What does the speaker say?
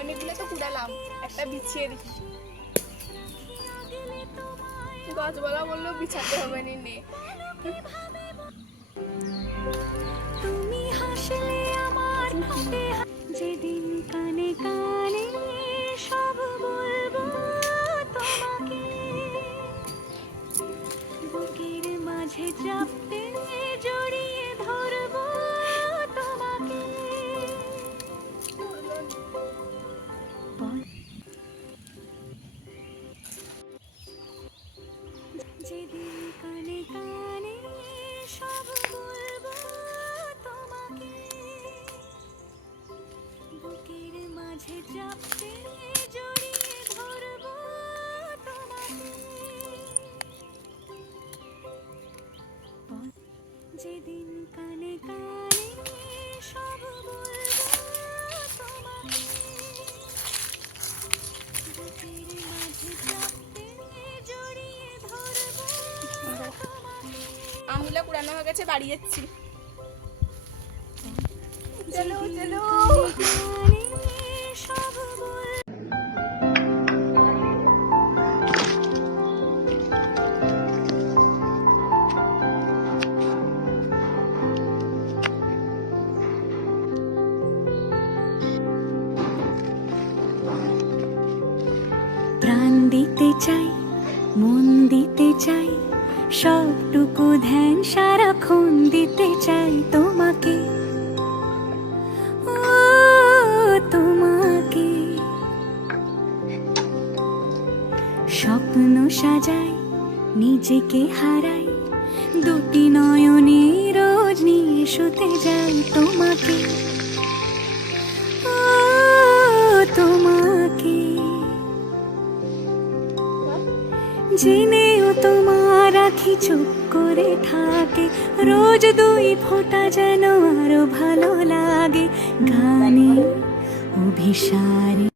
অনেকগুলো তো কুড়ালাম, একটা বিছিয়ে দিচ্ছি। গাছপালা বললেও বিছাতে হবে নে। তুমি হাসলে আমার ঠোঁটে যেদিন কানে কানে সব বলবো তোমাকে, বুকের মাঝে চাপতে জড়িয়ে ধরবো তোমাকে। যেদিন কানে কানে সব বলবো তোমাকে, বুকের মাঝে চাপতে জড়িয়ে ধরবো তোমাকে। যেদিন কানে কানে সব বলবো তোমাকে, বুকের মাঝে চাপতে জড়িয়ে ধরবো তোমাকে। আমগুলো কুড়ানো হয়ে গেছে, বাড়ি যাচ্ছি। চলো চলো। প্রাণ দিতে চাই, মন দিতে চাই, সবটুকু ধ্যান সারাক্ষণ দিতে চাই তোমাকে, ও তোমাকে। স্বপ্ন সাজাই, নিজেকে হারাই, দুটি নয়নে রোজ নিয়ে শুতে যাই তোমাকে, ও তোমাকে। জেনেও তোমার আখি চুপ করে থাকে, রোজ দুই ফোঁটা যেন আরো ভালো লাগে। গানে অভিসারে